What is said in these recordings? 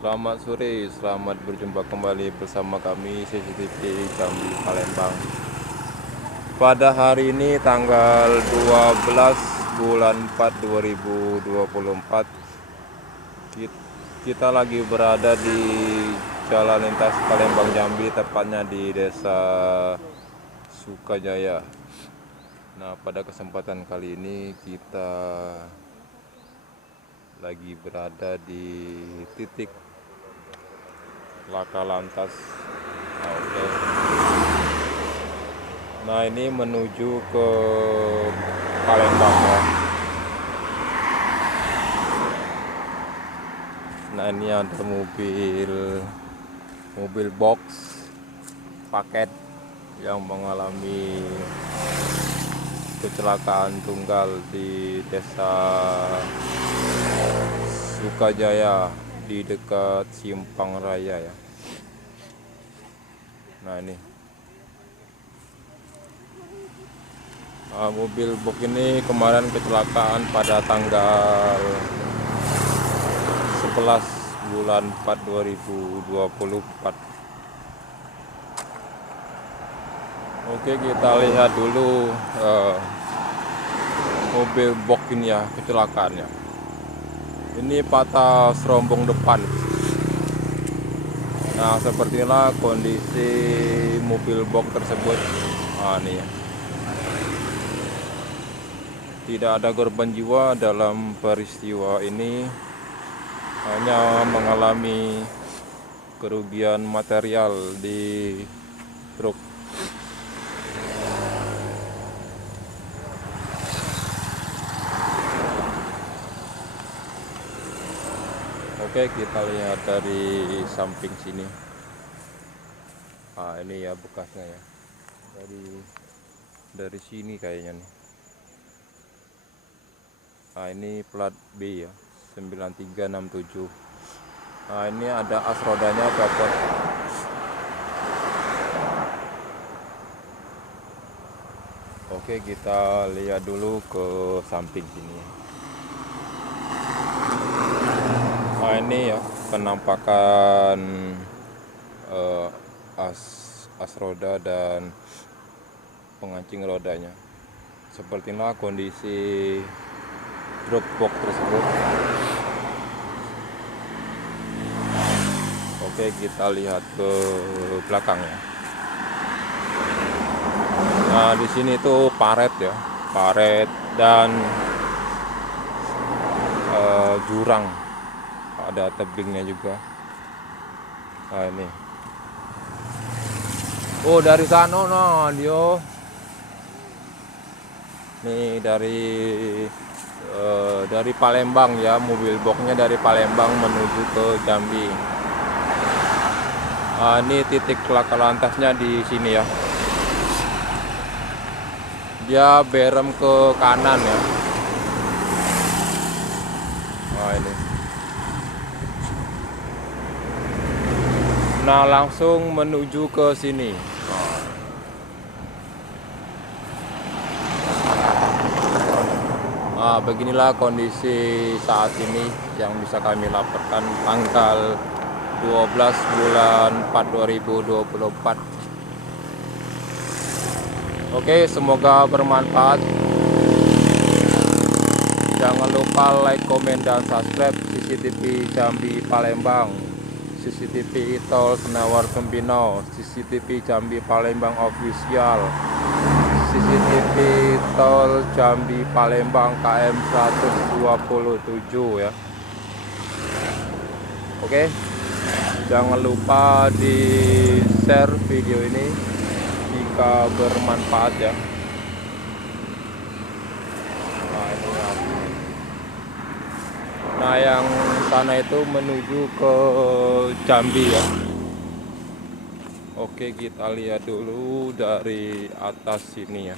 Selamat sore, selamat berjumpa kembali bersama kami CCTV Jambi Palembang. Pada hari ini tanggal 12 bulan 4 2024, kita lagi berada di Jalan Lintas Palembang Jambi, tepatnya di Desa Sukajaya. Nah, pada kesempatan kali ini kita lagi berada di titik laka lantas. Oke. Nah, ini menuju ke Palembang ya. Nah, ini ada mobil box paket yang mengalami kecelakaan tunggal di Desa Sukajaya di dekat Simpang Raya ya. Nah, ini mobil box ini kemarin kecelakaan pada tanggal 11 bulan 4 2024. Oke, kita lihat dulu mobil box ini ya kecelakaannya. Ini patah serombong depan. Nah, seperti inilah kondisi mobil box tersebut. Nah, ini ya. Tidak ada korban jiwa dalam peristiwa ini, hanya mengalami kerugian material di truk. Oke, kita lihat dari samping sini. Nah, ini ya bekasnya ya. Dari sini kayaknya nih. Nah, ini plat B ya, 9367. Nah, ini ada as rodanya copot. Oke, kita lihat dulu ke samping sini. Nah, ini ya penampakan as roda dan pengancing rodanya. Seperti inilah kondisi truk box tersebut. Oke, kita lihat ke belakangnya. Nah, di sini tuh paret ya, paret dan jurang, ada tebingnya juga. Nah, ini. Oh, dari sana nah dia. Nih dari Palembang ya, mobil boxnya dari Palembang menuju ke Jambi. Ini titik laka lantasnya di sini ya. Dia berem ke kanan ya. Nah, ini. Nah, langsung menuju ke sini. Nah, beginilah kondisi saat ini yang bisa kami laporkan tanggal 12 bulan 4 2024. Oke, semoga bermanfaat. Jangan lupa like, komen, dan subscribe CCTV Jambi Palembang, CCTV Tol Senawar Kembino, CCTV Jambi Palembang Official, CCTV Tol Jambi Palembang KM 127 ya. Oke, jangan lupa di share video ini jika bermanfaat ya. Nah, yang sana itu menuju ke Jambi ya. Oke, kita lihat dulu dari atas sini ya.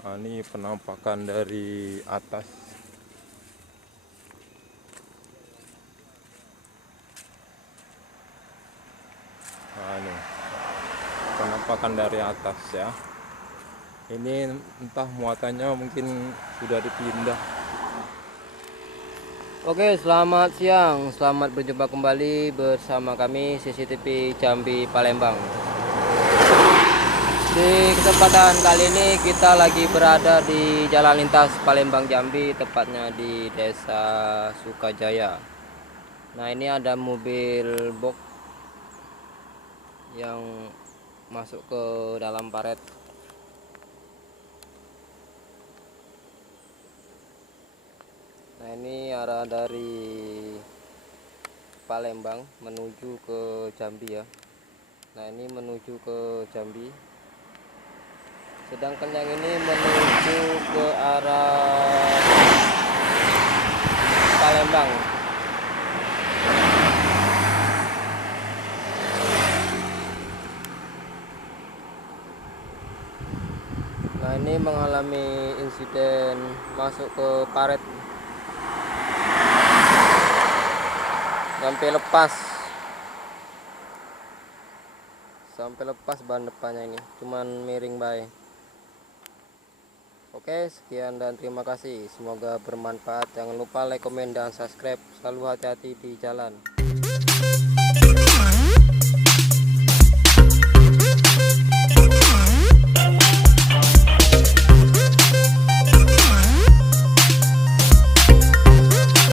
Nah, ini penampakan dari atas. Nah, ini penampakan dari atas ya. Ini entah muatannya mungkin sudah dipindah. Oke, selamat siang. Selamat berjumpa kembali bersama kami CCTV Jambi Palembang. Di kesempatan kali ini kita lagi berada di Jalan Lintas Palembang Jambi, tepatnya di Desa Sukajaya. Nah, ini ada mobil box yang masuk ke dalam paret. Nah, ini arah dari Palembang menuju ke Jambi ya. Nah, ini menuju ke Jambi. Sedangkan yang ini menuju ke arah Palembang. Nah, ini mengalami insiden masuk ke paret sampai lepas ban depannya, ini cuman miring baik. Oke, sekian dan terima kasih, semoga bermanfaat. Jangan lupa like, komen, dan subscribe. Selalu hati-hati di jalan.